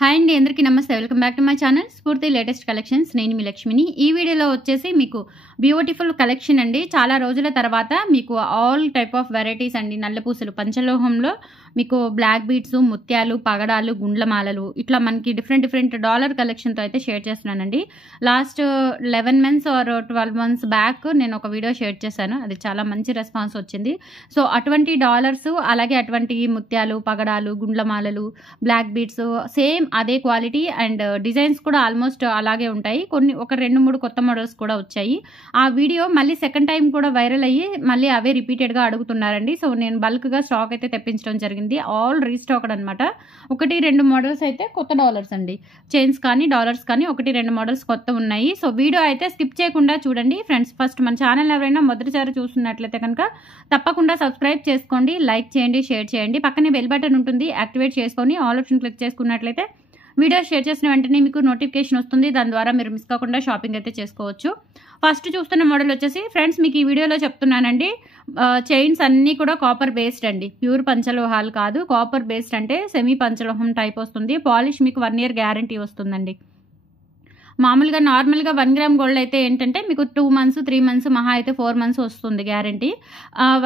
Hi అండి, అందరికీ నమస్తే. Welcome back to my channel స్ఫూర్తి లేటెస్ట్ కలెక్షన్స్. నేను మీ లక్ష్మిని. ఈ వీడియోలో వచ్చేసి మీకు బ్యూటిఫుల్ కలెక్షన్ అండి. చాలా రోజుల తర్వాత మీకు ఆల్ టైప్ ఆఫ్ వెరైటీస్ అండి. నల్లపూసలు పంచలోహంలో మీకు బ్లాక్ బీడ్స్, ముత్యాలు, పగడాలు, గుండ్లమాలలు ఇట్లా మనకి డిఫరెంట్ డాలర్ కలెక్షన్తో అయితే షేర్ చేస్తున్నానండి. Last 11 months or 12 months back నేను ఒక వీడియో షేర్ చేశాను. అది చాలా మంచి రెస్పాన్స్ వచ్చింది. సో అటువంటి డాలర్స్, అలాగే అటువంటి ముత్యాలు, పగడాలు, గుండ్లమాలలు, బ్లాక్ బీడ్స్ సేమ్ అదే క్వాలిటీ అండ్ డిజైన్స్ కూడా ఆల్మోస్ట్ అలాగే ఉంటాయి. ఒక 2-3 కొత్త మోడల్స్ కూడా వచ్చాయి. ఆ వీడియో మళ్ళీ సెకండ్ టైం కూడా వైరల్ అయ్యి మళ్ళీ అవే రిపీటెడ్గా అడుగుతున్నారండి. సో నేను బల్క్గా స్టాక్ అయితే తెప్పించడం జరిగింది. ఆల్ రీస్టాక్డ్ అనమాట. 1-2 మోడల్స్ అయితే కొత్త డాలర్స్ అండి. చైన్స్ కానీ డాలర్స్ కానీ 1-2 మోడల్స్ కొత్త ఉన్నాయి. సో వీడియో అయితే స్కిప్ చేయకుండా చూడండి ఫ్రెండ్స్. ఫస్ట్ మన ఛానల్ ఎవరైనా మొదటిసారి చూస్తున్నట్లయితే కనుక తప్పకుండా సబ్స్క్రైబ్ చేసుకోండి, లైక్ చేయండి, షేర్ చేయండి. పక్కనే బెల్ బటన్ ఉంటుంది, యాక్టివేట్ చేసుకొని ఆల్ ఆప్షన్ క్లిక్ చేసుకున్నట్లయితే వీడియో షేర్ చేసిన వెంటనే మీకు నోటిఫికేషన్ వస్తుంది. దాని ద్వారా మీరు మిస్ కాకుండా షాపింగ్ అయితే చేసుకోవచ్చు. ఫస్ట్ చూస్తున్న మోడల్ వచ్చేసి ఫ్రెండ్స్ మీకు ఈ వీడియోలో చెప్తున్నానండి, చైన్స్ అన్నీ కూడా కాపర్ బేస్డ్ అండి. ప్యూర్ పంచలోహాలు కాదు, కాపర్ బేస్డ్ అంటే సెమీ పంచలోహం టైప్ వస్తుంది. పాలిష్ మీకు 1 year గ్యారంటీ వస్తుందండి. మామూలుగా నార్మల్గా 1 gram గోల్డ్ అయితే ఏంటంటే మీకు 2 months 3 months మహా అయితే 4 months వస్తుంది గ్యారంటీ.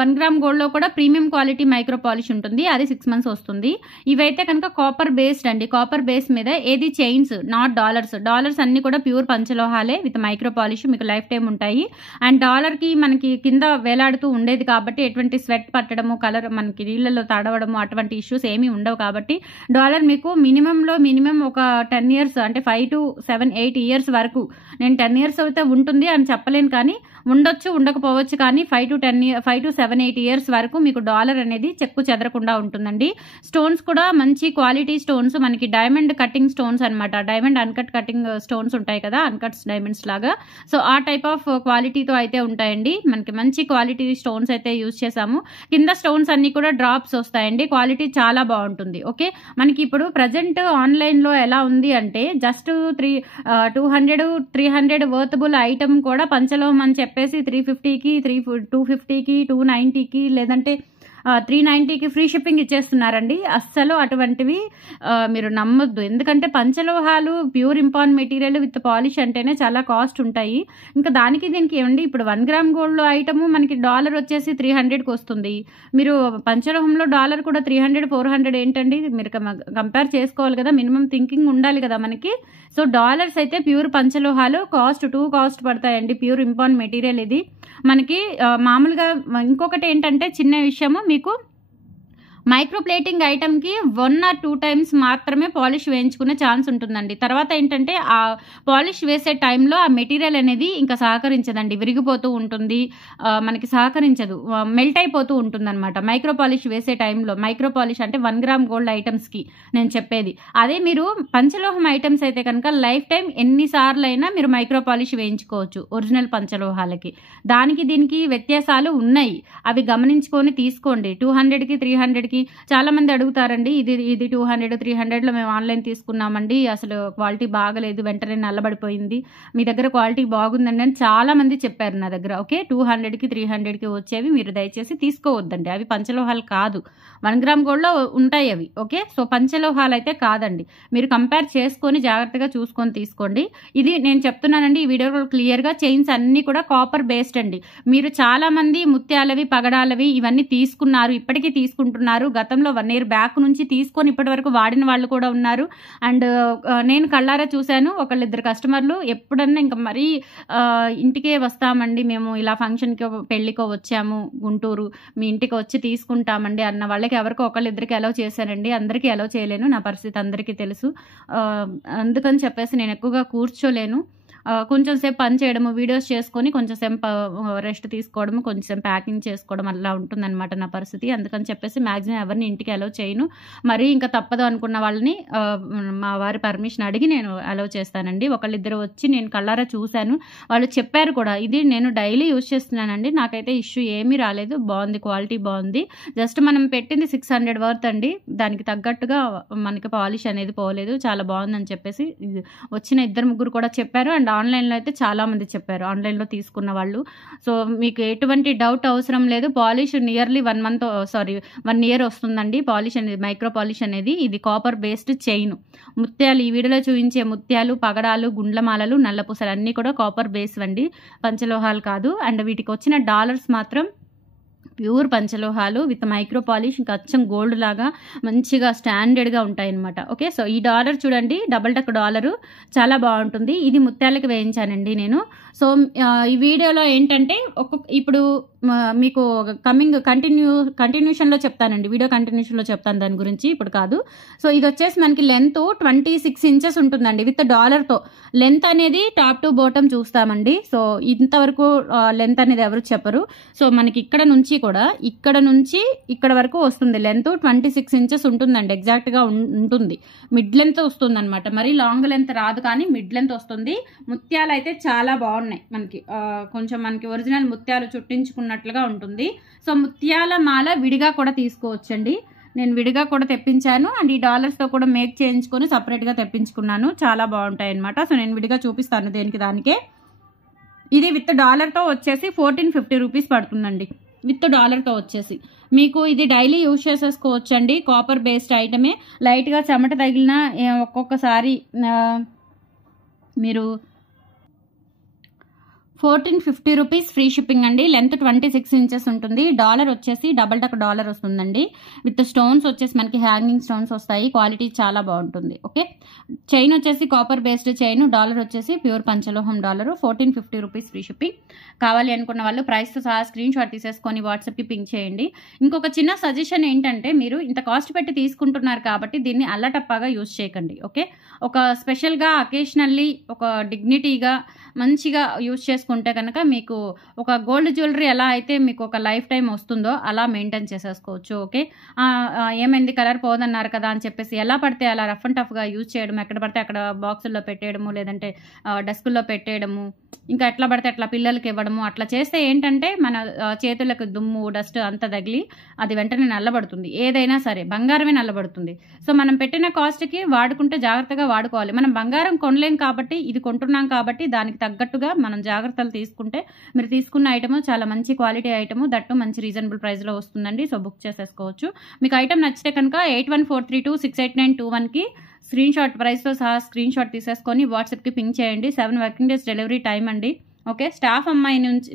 1 gram గోల్డ్లో కూడా ప్రీమియం క్వాలిటీ మైక్రో పాలిష్ ఉంటుంది, అది 6 months వస్తుంది. ఇవైతే కనుక కాపర్ బేస్డ్ అండి. కాపర్ బేస్ మీద ఏది చైన్స్, నాట్ డాలర్స్. డాలర్స్ అన్ని కూడా ప్యూర్ పంచలోహాలే విత్ మైక్రో పాలిష్, మీకు లైఫ్ టైం ఉంటాయి. అండ్ డాలర్కి మనకి కింద వేలాడుతూ ఉండేది కాబట్టి ఎటువంటి స్వెట్ పట్టడము, కలర్ మనకి నీళ్ళలో తడవడము అటువంటి ఇష్యూస్ ఏమీ ఉండవు కాబట్టి డాలర్ మీకు మినిమం ఒక 10 years అంటే 5 to 7, 8 years వరకు. నేను 10 years అయితే ఉంటుంది అని చెప్పలేను, కానీ ఉండొచ్చు ఉండకపోవచ్చు, కానీ 5 to 7, 8 years వరకు మీకు డాలర్ అనేది చెక్కు చెదరకుండా ఉంటుందండి. స్టోన్స్ కూడా మంచి క్వాలిటీ స్టోన్స్, మనకి డైమండ్ కటింగ్ స్టోన్స్ అనమాట. డైమండ్ అన్కట్ కటింగ్ స్టోన్స్ ఉంటాయి కదా, అన్కట్స్ డైమండ్స్ లాగా. సో ఆ టైప్ ఆఫ్ క్వాలిటీతో అయితే ఉంటాయండి. మనకి మంచి క్వాలిటీ స్టోన్స్ అయితే యూజ్ చేసాము. కింద స్టోన్స్ అన్ని కూడా డ్రాప్స్ వస్తాయండి. క్వాలిటీ చాలా బాగుంటుంది. ఓకే, మనకి ఇప్పుడు ప్రజెంట్ ఆన్లైన్లో ఎలా ఉంది అంటే జస్ట్ 200-300 వర్తబుల్ ఐటమ్ కూడా పంచలోహం అని చెప్పేసి 350కి, 250కి, 290కి లేదంటే 390కి ఫ్రీ షిప్పింగ్ ఇచ్చేస్తున్నారండి. అస్సలు అటువంటివి మీరు నమ్మొద్దు. ఎందుకంటే పంచలోహాలు pure import material with polish అంటేనే చాలా కాస్ట్ ఉంటాయి. ఇంకా దానికి దీనికి ఏమండి, ఇప్పుడు 1 gram గోల్డ్ ఐటమ్ మనకి డాలర్ వచ్చేసి 300కి వస్తుంది. మీరు పంచలోహంలో డాలర్ కూడా 300-400 ఏంటండి, మీరు కంపేర్ చేసుకోవాలి కదా, మినిమం థింకింగ్ ఉండాలి కదా మనకి. సో డాలర్స్ అయితే ప్యూర్ పంచలోహాలు కాస్ట్ పడతాయండి. ప్యూర్ ఇంపార్ట్ మెటీరియల్ ఇది మనకి. మామూలుగా ఇంకొకటి ఏంటంటే చిన్న విషయము, మీకు మైక్రో ప్లేటింగ్ ఐటమ్కి 1 or 2 times మాత్రమే పాలిష్ వేయించుకునే ఛాన్స్ ఉంటుందండి. తర్వాత ఏంటంటే ఆ పాలిష్ వేసే టైంలో ఆ మెటీరియల్ అనేది ఇంకా సహకరించదండి, విరిగిపోతూ ఉంటుంది, మనకి సహకరించదు, మెల్ట్ అయిపోతూ ఉంటుంది అనమాట. మైక్రో పాలిష్ వేసే టైంలో, మైక్రో పాలిష్ అంటే 1 gram గోల్డ్ ఐటమ్స్కి నేను చెప్పేది. అదే మీరు పంచలోహం ఐటమ్స్ అయితే కనుక లైఫ్ టైం ఎన్నిసార్లు అయినా మీరు మైక్రో పాలిష్ వేయించుకోవచ్చు ఒరిజినల్ పంచలోహాలకి. దానికి దీనికి వ్యత్యాసాలు ఉన్నాయి, అవి గమనించుకొని తీసుకోండి. 200కి 300కి చాలా మంది అడుగుతారండి, ఇది 200-300లో మేము ఆన్లైన్ తీసుకున్నామండి, అసలు క్వాలిటీ బాగలేదు, వెంటనే నల్లబడిపోయింది, మీ దగ్గర క్వాలిటీ బాగుందండి అని చాలా మంది చెప్పారు నా దగ్గర. ఓకే, 200కి 300కి వచ్చేవి మీరు దయచేసి తీసుకోవద్దండి, అవి పంచలోహాలు కాదు. 1 gram గోల్డ్లో ఉంటాయి అవి. ఓకే, సో పంచలోహాలు అయితే కాదండి. మీరు కంపేర్ చేసుకొని జాగ్రత్తగా చూసుకొని తీసుకోండి. ఇది నేను చెప్తున్నానండి ఈ వీడియోలో క్లియర్గా. చైన్స్ అన్నీ కూడా కాపర్ బేస్డ్ అండి. మీరు చాలా మంది ముత్యాలవి, పగడాలవి ఇవన్నీ తీసుకున్నారు, ఇప్పటికీ తీసుకుంటున్నారు. గతంలో 1 year బ్యాక్ నుంచి తీసుకొని ఇప్పటి వరకు వాడిన వాళ్ళు కూడా ఉన్నారు. అండ్ నేను కళ్ళారా చూశాను, 1-2 కస్టమర్లు ఎప్పుడన్నా ఇంకా మరీ ఇంటికే వస్తామండి మేము, ఇలా ఫంక్షన్కో పెళ్ళికో వచ్చాము గుంటూరు, మీ ఇంటికి వచ్చి తీసుకుంటామండి అన్న వాళ్ళకి ఎవరికో 1-2కి అలౌ చేశానండి. అందరికీ అలౌ చేయలేను, నా పరిస్థితి అందరికీ తెలుసు. అందుకని చెప్పేసి నేను ఎక్కువగా కూర్చోలేను. కొంచెం సేపు పని చేయడము, వీడియోస్ చేసుకొని కొంచెం సేపు రెస్ట్ తీసుకోవడము, కొంచెం ప్యాకింగ్ చేసుకోవడం అలా ఉంటుందన్నమాట నా పరిస్థితి. అందుకని చెప్పేసి మ్యాక్సిమం ఎవరిని ఇంటికి అలౌ చేయను. మరీ ఇంకా తప్పదు అనుకున్న వాళ్ళని మా వారి పర్మిషన్ అడిగి నేను అలౌ చేస్తానండి. 1-2 వచ్చి నేను కళ్ళారా చూశాను, వాళ్ళు చెప్పారు కూడా, ఇది నేను డైలీ యూజ్ చేస్తున్నానండి, నాకైతే ఇష్యూ ఏమీ రాలేదు, బాగుంది, క్వాలిటీ బాగుంది. జస్ట్ మనం పెట్టింది 600 వర్త్ అండి, దానికి తగ్గట్టుగా మనకి పాలిష్ అనేది పోలేదు, చాలా బాగుందని చెప్పేసి వచ్చిన 2-3 కూడా చెప్పారు. అండ్ అండ్ ఆన్లైన్లో అయితే చాలామంది చెప్పారు, ఆన్లైన్లో తీసుకున్న వాళ్ళు. సో మీకు ఎటువంటి డౌట్ అవసరం లేదు. పాలిష్ నియర్లీ 1 ఇయర్ వస్తుందండి. పాలిష్ అనేది, మైక్రో పాలిష్ అనేది. ఇది కాపర్ బేస్డ్ చైన్. ముత్యాలు, ఈ వీడియోలో చూపించే ముత్యాలు, పగడాలు, గుండ్లమాలలు, నల్లపూసలు అన్నీ కూడా కాపర్ బేస్ అండి, పంచలోహాలు కాదు. అండ్ వీటికి వచ్చిన డాలర్స్ మాత్రం ప్యూర్ పంచలోహాలు విత్ మైక్రో పాలిష్, ఇంకా అచ్చం గోల్డ్ లాగా మంచిగా స్టాండర్డ్గా ఉంటాయి అనమాట. ఓకే, సో ఈ డాలర్ చూడండి, డబల్ టక్ డాలరు, చాలా బాగుంటుంది. ఇది ముత్యాలకు వేయించానండి నేను. సో ఈ వీడియోలో ఏంటంటే ఇప్పుడు మీకు కంటిన్యూషన్లో చెప్తానండి, వీడియో కంటిన్యూషన్లో చెప్తాను దాని గురించి, ఇప్పుడు కాదు. సో ఇది వచ్చేసి మనకి లెంత్ 26 ఇంచెస్ ఉంటుందండి విత్ డాలర్తో. లెంత్ అనేది టాప్ టు బాటమ్ చూస్తామండి. సో ఇంతవరకు లెంత్ అనేది ఎవరు చెప్పరు. సో మనకి ఇక్కడ నుంచి ఇక్కడ వరకు వస్తుంది లెంత్. 26 ఇంచెస్ ఉంటుందండి, ఎగ్జాక్ట్గా ఉంటుంది. మిడ్ లెంత్ వస్తుంది అనమాట, మరీ లాంగ్ లెంత్ రాదు, కానీ మిడ్ లెంత్ వస్తుంది. ముత్యాలు అయితే చాలా బాగున్నాయి మనకి, కొంచెం మనకి ఒరిజినల్ ముత్యాలు చుట్టించుకున్నట్లుగా ఉంటుంది. సో ముత్యాల మాల విడిగా కూడా తీసుకోవచ్చండి. నేను విడిగా కూడా తెప్పించాను, అండ్ ఈ డాలర్స్తో కూడా మేక్ చేయించుకొని సపరేట్గా తెప్పించుకున్నాను. చాలా బాగుంటాయి అనమాట. సో నేను విడిగా చూపిస్తాను దేనికి దానికే. ఇది విత్ డాలర్తో వచ్చేసి 1450 రూపీస్ పడుతుందండి. విత్ డాలర్తో వచ్చేసి మీకు ఇది డైలీ యూజ్ చేసేసుకోవచ్చండి. కాపర్ బేస్డ్ ఐటమే. లైట్గా చెమట తగిలిన ఒక్కొక్కసారి మీరు 1450 రూపీస్ ఫ్రీ షిప్పింగ్ అండి. లెంత్ 26 ఇంచెస్ ఉంటుంది. డాలర్ వచ్చేసి డబల్ టక్ డాలర్ వస్తుందండి. విత్ స్టోన్స్ వచ్చేసి మనకి హ్యాంగింగ్ స్టోన్స్ వస్తాయి. క్వాలిటీ చాలా బాగుంటుంది. ఓకే, చైన్ వచ్చేసి కాపర్ బేస్డ్ చైన్, డాలర్ వచ్చేసి ప్యూర్ పంచలోహం డాలరు. 1450 rupees free shipping. కావాలి అనుకున్న వాళ్ళు ప్రైస్తో సహా స్క్రీన్ షాట్ తీసేసుకొని వాట్సాప్కి పింక్ చేయండి. ఇంకొక చిన్న సజెషన్ ఏంటంటే, మీరు ఇంత కాస్ట్ పెట్టి తీసుకుంటున్నారు కాబట్టి దీన్ని అల్లటప్పగా యూజ్ చేయకండి. ఓకే, ఒక స్పెషల్గా అకేషనల్లీ ఒక డిగ్నిటీగా మంచిగా యూజ్ చేసుకుంటే కనుక మీకు ఒక గోల్డ్ జ్యువెలరీ ఎలా అయితే మీకు ఒక లైఫ్ టైం వస్తుందో అలా మెయింటైన్ చేసేసుకోవచ్చు. ఓకే, ఏమైంది కలర్ పోదన్నారు కదా అని చెప్పేసి ఎలా పడితే అలా రఫ్ అండ్ టఫ్గా యూజ్ చేయడం, ఎక్కడ పడితే అక్కడ బాక్సుల్లో పెట్టేయడము, లేదంటే డస్కుల్లో పెట్టేయడము, ఇంకా ఎట్లా పడితే అట్లా పిల్లలకి ఇవ్వడము, అట్లా చేస్తే ఏంటంటే మన చేతులకు దుమ్ము డస్ట్ అంతా తగిలి అది వెంటనే నల్లబడుతుంది. ఏదైనా సరే బంగారమే నల్లబడుతుంది. సో మనం పెట్టిన కాస్ట్కి వాడుకుంటే జాగ్రత్తగా వాడుకోవాలి. మనం బంగారం కొనలేం కాబట్టి, ఇది కొంటున్నాం కాబట్టి దానికి తగ్గట్టుగా మనం జాగ్రత్తలు తీసుకుంటే మీరు తీసుకున్న ఐటమ్ చాలా మంచి క్వాలిటీ ఐటమ్, దట్టు మంచి రీజనబుల్ ప్రైస్లో వస్తుందండి. సో బుక్ చేసేసుకోవచ్చు. మీకు ఐటమ్ నచ్చితే కనుక 8143268921కి స్క్రీన్ షాట్, ప్రైస్తో సహా స్క్రీన్ షాట్ తీసేసుకొని వాట్సాప్కి పింక్ చేయండి. 7 వర్కింగ్ డేస్ డెలివరీ టైం అండి. ఓకే,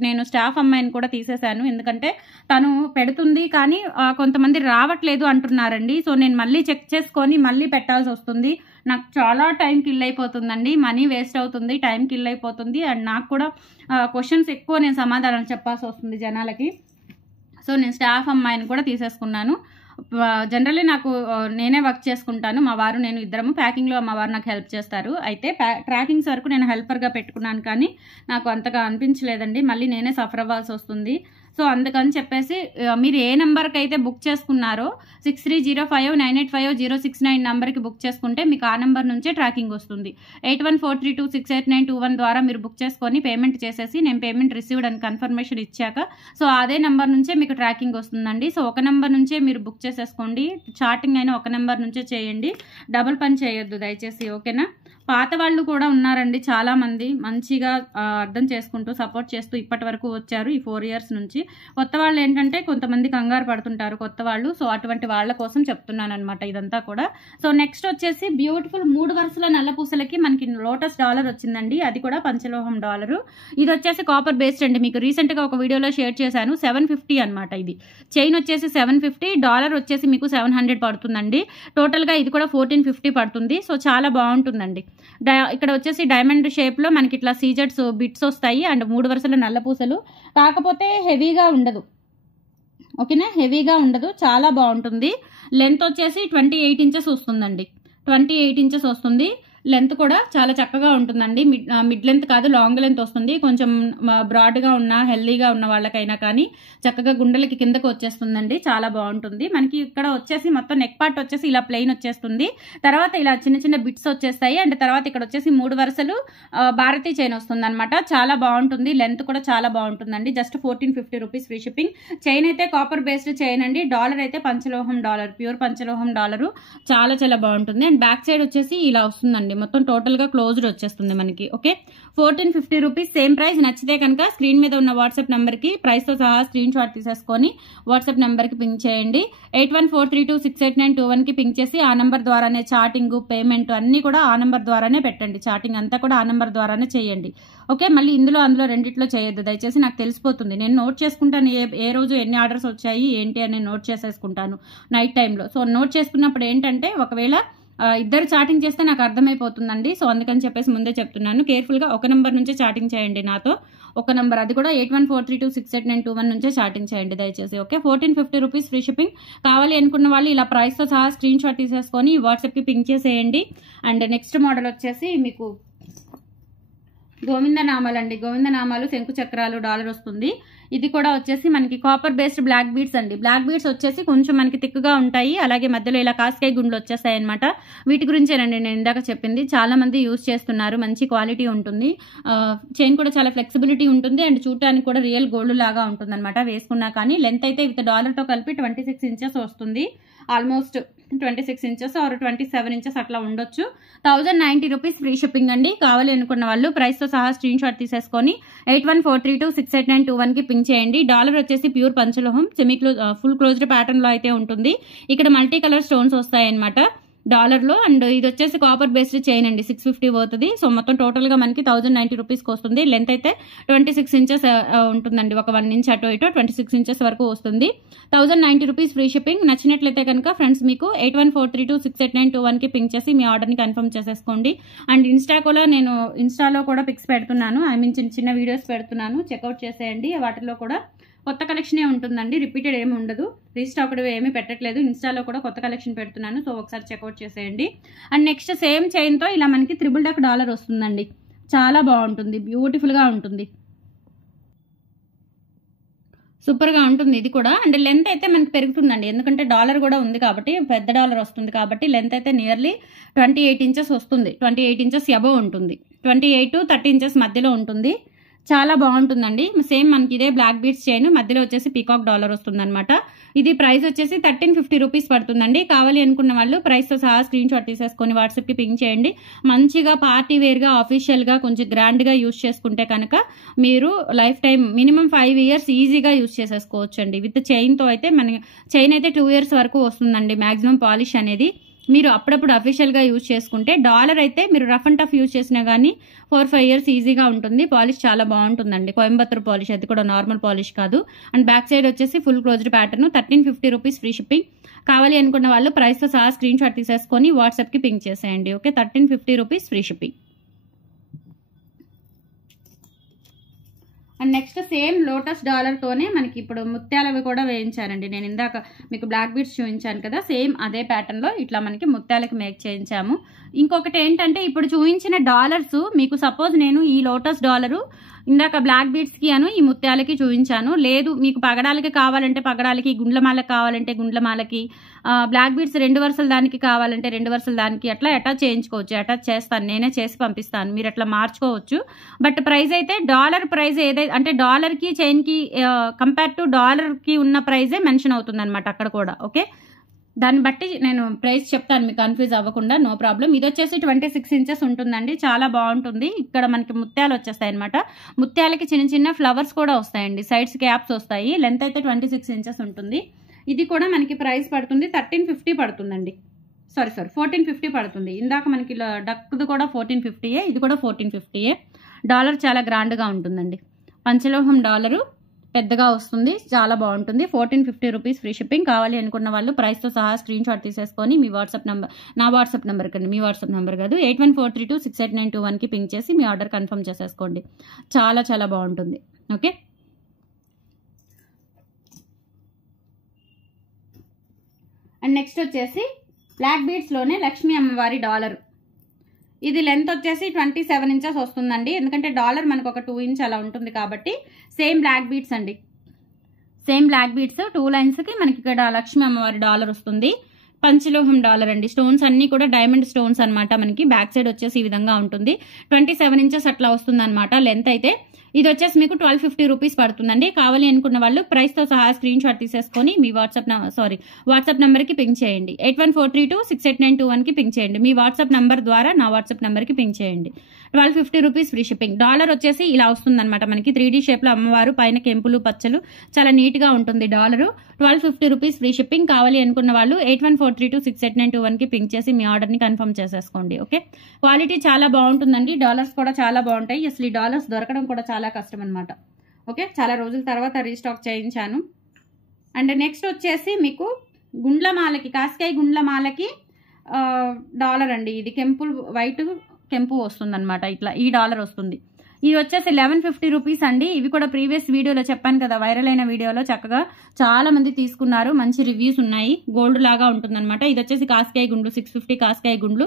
నేను స్టాఫ్ అమ్మాయిని కూడా తీసేశాను, ఎందుకంటే తను పెడుతుంది కానీ కొంతమంది రావట్లేదు అంటున్నారండి. సో నేను మళ్ళీ చెక్ చేసుకొని మళ్ళీ పెట్టాల్సి వస్తుంది. నాకు చాలా టైం కిల్ అయిపోతుందండి, మనీ వేస్ట్ అవుతుంది, టైం కిల్ అయిపోతుంది. అండ్ నాకు కూడా క్వశ్చన్స్ ఎక్కువ నేను సమాధానం చెప్పాల్సి వస్తుంది జనాలకి. సో నేను స్టాఫ్ అమ్మాయిని కూడా తీసేసుకున్నాను. జనరల్లీ నాకు నేనే వర్క్ చేసుకుంటాను, మా వారు నేను ఇద్దరము. ప్యాకింగ్లో మా వారు నాకు హెల్ప్ చేస్తారు. అయితే ట్రాకింగ్స్ వరకు నేను హెల్పర్గా పెట్టుకున్నాను, కానీ నాకు అంతగా అనిపించలేదండి, మళ్ళీ నేనే సఫర్ అవ్వాల్సి వస్తుంది. సో అందుకని చెప్పేసి మీరు ఏ నెంబర్కి అయితే బుక్ చేసుకున్నారో 6305985069 నెంబర్కి బుక్ చేసుకుంటే మీకు ఆ నెంబర్ నుంచే ట్రాకింగ్ వస్తుంది. 8143268921 ద్వారా మీరు బుక్ చేసుకొని పేమెంట్ చేసేసి నేను పేమెంట్ రిసీవ్డ్ అని కన్ఫర్మేషన్ ఇచ్చాక సో అదే నెంబర్ నుంచే మీకు ట్రాకింగ్ వస్తుందండి. సో ఒక నెంబర్ నుంచే మీరు బుక్ చేసేసుకోండి. చార్టింగ్ అయినా ఒక నెంబర్ నుంచే చేయండి, డబుల్ పని చేయొద్దు దయచేసి. ఓకేనా, పాత వాళ్ళు కూడా ఉన్నారండి చాలామంది, మంచిగా అర్థం చేసుకుంటూ సపోర్ట్ చేస్తూ ఇప్పటి వరకు వచ్చారు ఈ 4 years నుంచి. కొత్త వాళ్ళు ఏంటంటే కొంతమంది కంగారు పడుతుంటారు కొత్త వాళ్ళు. సో అటువంటి వాళ్ళ కోసం చెప్తున్నాను అనమాట ఇదంతా కూడా. సో నెక్స్ట్ వచ్చేసి బ్యూటిఫుల్ 3 వరుసల నల్ల పూసలకి మనకి లోటస్ డాలర్ వచ్చిందండి. అది కూడా పంచలోహం డాలరు. ఇది వచ్చేసి కాపర్ బేస్డ్ అండి. మీకు రీసెంట్గా ఒక వీడియోలో షేర్ చేశాను. 750 అనమాట. ఇది చైన్ వచ్చేసి 750, డాలర్ వచ్చేసి మీకు 700 పడుతుందండి. టోటల్గా ఇది కూడా 1450 పడుతుంది. సో చాలా బాగుంటుందండి. ఇక్కడ వచ్చేసి డైమండ్ షేప్లో మనకి ఇట్లా సీజెట్స్ బిట్స్ వస్తాయి అండ్ 3 వరుసల నల్ల పూసలు. కాకపోతే హెవీగా ఉండదు. ఓకేనా, హెవీగా ఉండదు, చాలా బాగుంటుంది. లెంత్ వచ్చేసి 28 ఇంచెస్ వస్తుందండి. 28 ఇంచెస్ వస్తుంది. లెంత్ కూడా చాలా చక్కగా ఉంటుందండి. మిడ్ లెంత్ కాదు, లాంగ్ లెంత్ వస్తుంది. కొంచెం బ్రాడ్గా ఉన్న హెల్దీగా ఉన్న వాళ్ళకైనా కానీ చక్కగా గుండెలకి కిందకు వచ్చేస్తుందండి, చాలా బాగుంటుంది. మనకి ఇక్కడ వచ్చేసి మొత్తం నెక్ పార్ట్ వచ్చేసి ఇలా ప్లెయిన్ వచ్చేస్తుంది. తర్వాత ఇలా చిన్న చిన్న బిట్స్ వచ్చేస్తాయి అండ్ తర్వాత ఇక్కడ వచ్చేసి 3 వరుసలు భారతీ చైన్ వస్తుంది అనమాట. చాలా బాగుంటుంది. లెంత్ కూడా చాలా బాగుంటుందండి. Just 1450 rupees free shipping. Chain అయితే కాపర్ బేస్డ్ చైన్ అండి. డాలర్ అయితే పంచలోహం డాలర్, ప్యూర్ పంచలోహం డాలరు. చాలా చాలా బాగుంటుంది. అండ్ బ్యాక్ సైడ్ వచ్చేసి ఇలా వస్తుందండి వచ్చేస్తుందండి, మొత్తం టోటల్గా క్లోజ్డ్ వచ్చేస్తుంది మనకి. Okay, 1450 rupees same price. నచ్చితే కనుక స్క్రీన్ మీద ఉన్న వాట్సాప్ నెంబర్కి ప్రైస్తో సహా స్క్రీన్ షాట్ తీసేసుకొని వాట్సాప్ నెంబర్కి పింక్ చేయండి. 8143268921కి పింక్ చేసి ఆ నెంబర్ ద్వారానే చాటింగ్, పేమెంట్ అన్నీ కూడా ఆ నెంబర్ ద్వారానే పెట్టండి. చాటింగ్ అంతా కూడా ఆ నెంబర్ ద్వారానే చేయండి. ఓకే, మళ్ళీ అందులో రెండిట్లో చేయొద్దు దయచేసి, నాకు తెలిసిపోతుంది. నేను నోట్ చేసుకుంటాను ఏ రోజు ఎన్ని ఆర్డర్స్ వచ్చాయి ఏంటి అని నోట్ చేసేసుకుంటాను నైట్ టైంలో. సో నోట్ చేసుకున్నప్పుడు ఏంటంటే ఒకవేళ ఇద్దరు చాటింగ్ చేస్తే నాకు అర్థమైపోతుందండి. సో అందుకని చెప్పేసి ముందే చెప్తున్నాను, కేర్ఫుల్గా ఒక నెంబర్ నుంచే చాటింగ్ చేయండి నాతో. ఒక నెంబర్, అది కూడా 8143268921 నుంచే చాటింగ్ చేయండి దయచేసి. Okay, 1450 rupees free shipping. కావాలి అనుకున్న వాళ్ళు ఇలా ప్రైస్తో సహా స్క్రీన్ షాట్ తీసేసుకొని వాట్సాప్కి పింక్ చేసేయండి. అండ్ నెక్స్ట్ మోడల్ వచ్చేసి మీకు గోవిందనామాలు అండి. గోవిందనామాలు, శంకు చక్రాలు, డాలర్ వస్తుంది. ఇది కూడా వచ్చేసి మనకి కాపర్ బేస్డ్ బ్లాక్ బీడ్స్ అండి. బ్లాక్ బీడ్స్ వచ్చేసి కొంచెం మనకి థిక్గా ఉంటాయి, అలాగే మధ్యలో ఇలా కాస్కాయ గుండ్లు వచ్చేస్తాయి అనమాట. వీటి గురించేనండి నేను ఇందాక చెప్పింది. చాలా మంది యూజ్ చేస్తున్నారు, మంచి క్వాలిటీ ఉంటుంది, చైన్ కూడా చాలా ఫ్లెక్సిబిలిటీ ఉంటుంది, అండ్ చూడటానికి కూడా రియల్ గోల్డ్ లాగా ఉంటుంది అనమాట వేసుకున్నా కానీ. లెంత్ అయితే విత్ డాలర్తో కలిపి 26 ఇంచెస్ వస్తుంది, ఆల్మోస్ట్ 26 ఇంచెస్ ఆర్ 27 ఇంచెస్ అట్లా ఉండొచ్చు. 1090 రూపీస్ ఫ్రీ షిప్పింగ్ అండి. కావాలి అనుకున్న వాళ్ళు ప్రైస్తో సహా స్క్రీన్ షాట్ తీసేసుకొని 8143268921కి పింక్ చేయండి. డాలర్ వచ్చేసి ప్యూర్ పంచలోహం, semi close full closed pattern లో అయితే ఉంటుంది. ఇక్కడ మల్టీ కలర్ స్టోన్స్ వస్తాయి అనమాట డాలర్లో. అండ్ ఇది వచ్చేసి కాపర్ బేస్డ్ చైన్ అండి, 650 పోతుంది. సో మొత్తం టోటల్గా మనకి 1090 రూపీస్కి వస్తుంది. లెంత్ అయితే 26 ఇంచెస్ ఉంటుందండి, ఒక 1 ఇంచ్ అటు ఇటు 26 ఇంచెస్ వరకు వస్తుంది. 1090 రూపీస్ ఫ్రీ షిప్పింగ్. నచ్చినట్లయితే కనుక ఫ్రెండ్స్ మీకు 8143268921కి పింక్ చేసి మీ ఆర్డర్ని కన్ఫర్మ్ చేసేసుకోండి. అండ్ నేను ఇన్స్టాలో కూడా పిక్స్ పెడుతున్నాను, ఐ మీన్ చిన్న వీడియోస్ పెడుతున్నాను, చెక్అవుట్ చేసేయండి. వాటిలో కూడా కొత్త కలెక్షనే ఉంటుందండి, రిపీటెడ్ ఏమి ఉండదు, రీస్టాక్డ్ ఏమీ పెట్టట్లేదు. ఇన్స్టాలో కూడా కొత్త కలెక్షన్ పెడుతున్నాను, సో ఒకసారి చెక్అవుట్ చేసేయండి. అండ్ నెక్స్ట్ సేమ్ చైన్తో ఇలా మనకి త్రిబుల్ డక్ డాలర్ వస్తుందండి, చాలా బాగుంటుంది, బ్యూటిఫుల్గా ఉంటుంది, సూపర్గా ఉంటుంది ఇది కూడా. అండ్ లెంత్ అయితే మనకి పెరుగుతుందండి, ఎందుకంటే డాలర్ కూడా ఉంది కాబట్టి, పెద్ద డాలర్ వస్తుంది కాబట్టి లెంత్ అయితే నియర్లీ 28 ఇంచెస్ వస్తుంది, 28 ఇంచెస్ అబవ్ ఉంటుంది, 28 to 30 ఇంచెస్ మధ్యలో ఉంటుంది. చాలా బాగుంటుందండి. సేమ్ మనకి ఇదే బ్లాక్ బీడ్స్ చైన్, మధ్యలో వచ్చేసి పీకాక్ డాలర్ వస్తుంది అనమాట. ఇది ప్రైస్ వచ్చేసి 1350 రూపీస్ పడుతుందండి. కావాలి అనుకున్న వాళ్ళు ప్రైస్తో సహా స్క్రీన్ షాట్ తీసేసుకొని వాట్సాప్కి పింక్ చేయండి. మంచిగా పార్టీ వేర్గా, ఆఫీషియల్గా, కొంచెం గ్రాండ్గా యూజ్ చేసుకుంటే కనుక మీరు లైఫ్ టైం మినిమం 5 years ఈజీగా యూజ్ చేసేసుకోవచ్చు అండి. విత్ చైన్తో అయితే మన చైన్ అయితే 2 years వరకు వస్తుందండి మ్యాక్సిమం పాలిష్ అనేది. మీరు అప్పుడప్పుడు అఫీషియల్గా యూజ్ చేసుకుంటే, డాలర్ అయితే మీరు రఫ్ అండ్ టఫ్ యూజ్ చేసినా కానీ 4-5 years ఈజీగా ఉంటుంది. పాలిష్ చాలా బాగుంటుందండి, కోయంబత్తూర్ పాలిష్, అది కూడా నార్మల్ పాలిష్ కాదు. అండ్ బ్యాక్ సైడ్ వచ్చేసి full closed pattern. 1350 rupees free shipping. కావాలి అనుకున్న వాళ్ళు ప్రైస్తో సహా స్క్రీన్ షాట్ తీసేసుకొని వాట్సాప్కి పింక్ చేసేయండి. Okay, 1350 rupees free shipping. And next same lotus డాలర్తోనే మనకి ఇప్పుడు ముత్యాలవి కూడా వేయించారండి. నేను ఇందాక మీకు బ్లాక్ బీడ్స్ చూపించాను కదా, సేమ్ అదే ప్యాటర్న్లో ఇట్లా మనకి ముత్యాలకి మేక్ చేయించాము. ఇంకొకటి ఏంటంటే, ఇప్పుడు చూపించిన డాలర్స్ మీకు సపోజ్ నేను ఈ లోటస్ డాలరు ఇందాక బ్లాక్ బీడ్స్కి ఈ ముత్యాలకి చూపించాను, లేదు మీకు పగడాలకి కావాలంటే పగడాలకి, గుండ్లమాలకి కావాలంటే గుండ్లమాలకి, బ్లాక్ బీడ్స్ 2 వరుసల దానికి కావాలంటే 2 వరుసల దానికి అట్లా అటాచ్ చేయించుకోవచ్చు. అటాచ్ చేస్తాను, నేనే చేసి పంపిస్తాను, మీరు అట్లా మార్చుకోవచ్చు. బట్ ప్రైస్ అయితే డాలర్ ప్రైస్ ఏదైతే అంటే డాలర్కి చైన్కి కంపేర్ టు డాలర్కి ఉన్న ప్రైజే మెన్షన్ అవుతుంది అనమాట అక్కడ కూడా. ఓకే, దాన్ని బట్టి నేను ప్రైస్ చెప్తాను, మీకు కన్ఫ్యూజ్ అవ్వకుండా, నో ప్రాబ్లం. ఇది వచ్చేసి 26 ఇంచెస్ ఉంటుందండి, చాలా బాగుంటుంది. ఇక్కడ మనకి ముత్యాలు వచ్చేస్తాయి అనమాట. ముత్యాలకి చిన్న చిన్న ఫ్లవర్స్ కూడా వస్తాయండి, సైడ్స్ క్యాప్స్ వస్తాయి. లెంత్ అయితే 26 ఇంచెస్ ఉంటుంది. ఇది కూడా మనకి ప్రైస్ పడుతుంది 1350 పడుతుందండి, సారీ 1450 పడుతుంది. ఇందాక మనకి డక్ది కూడా 1450, ఇది కూడా 1450. డాలర్ చాలా గ్రాండ్గా ఉంటుందండి, పంచలోహం డాలరు పెద్దగా వస్తుంది, చాలా బాగుంటుంది. 1450 రూపీస్ ఫ్రీ షిప్పింగ్. కావాలి అనుకున్న వాళ్ళు ప్రైస్తో సహా స్క్రీన్ షాట్ తీసేసుకొని మీ వాట్సాప్ నెంబర్, నా వాట్సాప్ నెంబర్ కండి, మీ వాట్సాప్ నెంబర్ కాదు, 8143268921కి పింక్ చేసి మీ ఆర్డర్ కన్ఫర్మ్ చేసేసుకోండి. చాలా చాలా బాగుంటుంది. ఓకే, అండ్ నెక్స్ట్ వచ్చేసి బ్లాక్ బీడ్స్లోనే లక్ష్మీ అమ్మవారి డాలర్. ఇది లెంత్ వచ్చేసి 27 ఇంచెస్ వస్తుందండి, ఎందుకంటే డాలర్ మనకు ఒక 2 ఇంచ్ అలా ఉంటుంది కాబట్టి. సేమ్ బ్లాక్ బీడ్స్ అండి, సేమ్ బ్లాక్ బీడ్స్ 2 లైన్స్కి మనకి ఇక్కడ లక్ష్మీ అమ్మవారి డాలర్ వస్తుంది. పంచలోహం డాలర్ అండి, స్టోన్స్ అన్నీ కూడా డైమండ్ స్టోన్స్ అనమాట. మనకి బ్యాక్ సైడ్ వచ్చేసి ఈ విధంగా ఉంటుంది, 27 ఇంచెస్ అట్లా వస్తుంది అనమాట లెంత్ అయితే. ఇది వచ్చేసి మీకు 1250 రూపీస్ పడుతుందండి. కావాలి అనుకున్న వాళ్ళు ప్రైస్తో సహా స్క్రీన్ షాట్ తీసేసుకొని మీ వాట్సాప్ నెంబర్కి పింక్ చేయండి. 8143268921కి పింక్ చేయండి. మీ వాట్సాప్ నెంబర్ ద్వారా నా వాట్సాప్ నెంబర్కి పింక్ చేయండి. 1250 రూపీస్ ఫ్రీ షిప్పింగ్. డాలర్ వచ్చేసి ఇలా వస్తుందన్నమాట మనకి 3D షేప్లో అమ్మవారు, పైన కెంపులు పచ్చలు, చాలా నీట్గా ఉంటుంది డాలరు. 1250 rupees free shipping. కావాలి అనుకున్న వాళ్ళు 8143268921కి పింక్ చేసి మీ ఆర్డర్ని కన్ఫర్మ్ చేసేసుకోండి. ఓకే, క్వాలిటీ చాలా బాగుంటుందండి. డాలర్స్ కూడా చాలా బాగుంటాయి. అసలు ఈ డాలర్స్ దొరకడం కూడా చాలా కష్టం అనమాట. ఓకే, చాలా రోజుల తర్వాత రీస్టాక్ చేయించాను. అండ్ నెక్స్ట్ వచ్చేసి మీకు గుండ్లమాలకి, కాస్కాయ గుండ్లమాలకి డాలర్ అండి. ఇది కెంపుల్ వైట్ కెంపు వస్తుంది అనమాట. ఇట్లా ఈ డాలర్ వస్తుంది. ఇది వచ్చేసి 1150 రూపీస్ అండి. ఇవి కూడా ప్రీవియస్ వీడియోలో చెప్పాను కదా, వైరల్ అయిన వీడియోలో చక్కగా చాలా మంది తీసుకున్నారు, మంచి రివ్యూస్ ఉన్నాయి. గోల్డ్ లాగా ఉంటుంది అనమాట. ఇది వచ్చేసి కాస్కాయ గుండ్లు 650 కాస్కాయ గుండ్లు.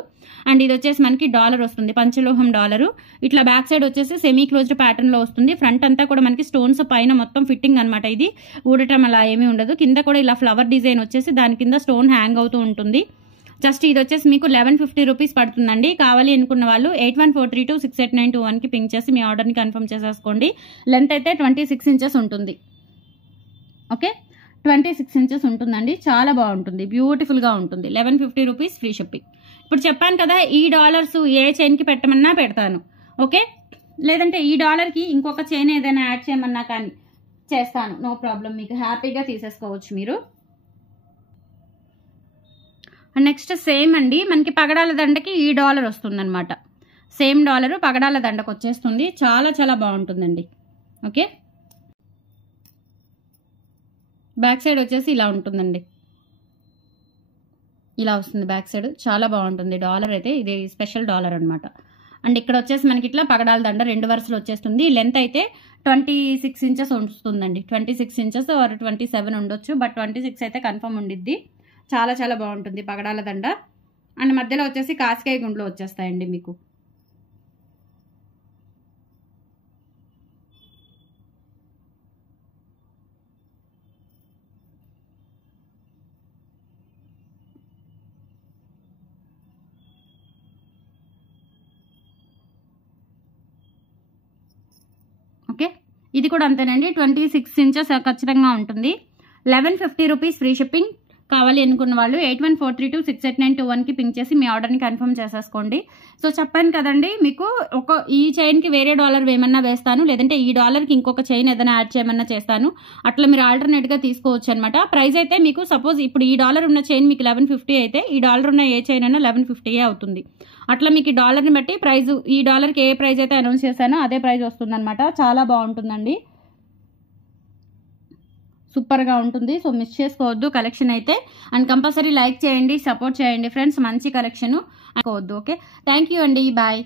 అండ్ ఇది వచ్చేసి మనకి డాలర్ వస్తుంది, పంచలోహం డాలరు. ఇట్లా బ్యాక్ సైడ్ వచ్చేసి సెమీ క్లోజ్డ్ ప్యాటర్న్ లో వస్తుంది. ఫ్రంట్ అంతా కూడా మనకి స్టోన్స్, పైన మొత్తం ఫిట్టింగ్ అనమాట. ఇది ఊడటం అలా ఏమీ ఉండదు. కింద కూడా ఇలా ఫ్లవర్ డిజైన్ వచ్చేసి దాని కింద స్టోన్ హ్యాంగ్ అవుతూ ఉంటుంది. జస్ట్ ఇది వచ్చేసి మీకు 1150 రూపీస్ పడుతుందండి. కావాలి అనుకున్న వాళ్ళు 8143268921కి పింక్ చేసి మీ ఆర్డర్ని కన్ఫర్మ్ చేసేసుకోండి. లెంత్ అయితే 26 ఇంచెస్ ఉంటుంది. ఓకే, 26 ఇంచెస్ ఉంటుందండి. చాలా బాగుంటుంది, బ్యూటిఫుల్గా ఉంటుంది. 1150 రూపీస్ ఫ్రీ షిప్పింగ్. ఇప్పుడు చెప్పాను కదా, ఈ డాలర్స్ ఏ చైన్కి పెట్టమన్నా పెడతాను. ఓకే, లేదంటే ఈ డాలర్కి ఇంకొక చైన్ ఏదైనా యాడ్ చేయమన్నా కానీ చేస్తాను, నో ప్రాబ్లం. మీకు హ్యాపీగా తీసేసుకోవచ్చు మీరు. నెక్స్ట్ సేమ్ అండి, మనకి పగడాల దండకి ఈ డాలర్ వస్తుంది అనమాట. సేమ్ డాలరు పగడాల దండకు వచ్చేస్తుంది. చాలా చాలా బాగుంటుందండి. ఓకే, బ్యాక్ సైడ్ వచ్చేసి ఇలా ఉంటుందండి. ఇలా వస్తుంది బ్యాక్ సైడ్, చాలా బాగుంటుంది డాలర్ అయితే. ఇది స్పెషల్ డాలర్ అనమాట. అండ్ ఇక్కడ వచ్చేసి మనకి ఇట్లా పగడాల దండ 2 వరుసలు వచ్చేస్తుంది. లెంత్ అయితే 26 ఇంచెస్ వస్తుందండి. 26 ఇంచెస్ ఆర్ 27 ఉండొచ్చు, బట్ 26 అయితే కన్ఫర్మ్ ఉండిద్ది. చాలా చాలా బాగుంటుంది పగడాల దండ. అండ్ మధ్యలో వచ్చేసి కాస్కాయ గుండ్లు వచ్చేస్తాయండి మీకు. ఓకే, ఇది కూడా అంతేనండి. 26 ఇంచెస్ ఖచ్చితంగా ఉంటుంది. 1150 రూపీస్ ఫ్రీ షిప్పింగ్. కావాలి అనుకున్న వాళ్ళు 8143268921కి పింక్ చేసి మీ ఆర్డర్ని కన్ఫర్మ్ చేసేసుకోండి. సో చెప్పాను కదండి మీకు, ఈ చైన్కి వేరే డాలర్ ఏమన్నా వేస్తాను, లేదంటే ఈ డాలర్కి ఇంకొక చైన్ ఏదైనా యాడ్ చేయమన్నా చేస్తాను. అట్లా మీరు ఆల్టర్నేట్గా తీసుకోవచ్చు అనమాట. ప్రైస్ అయితే మీకు సపోజ్ ఇప్పుడు ఈ డాలర్ ఉన్న చైన్ మీకు 1150 అయితే ఈ డాలర్ ఉన్న ఏ చైన్ అయినా 1150 అవుతుంది. అట్లా మీకు ఈ డాలర్ని బట్టి ప్రైస్, ఈ డాలర్కి ఏ ప్రైస్ అయితే అనౌన్స్ చేశానో అదే ప్రైస్ వస్తుందన్నమాట. చాలా బాగుంటుందండి, సూపర్గా ఉంటుంది. సో మిస్ చేసుకోవద్దు కలెక్షన్ అయితే. అండ్ కంపల్సరీ లైక్ చేయండి, సపోర్ట్ చేయండి ఫ్రెండ్స్. మంచి కలెక్షన్ అనుకోవద్దు. ఓకే, థ్యాంక్ యూ అండి, బాయ్.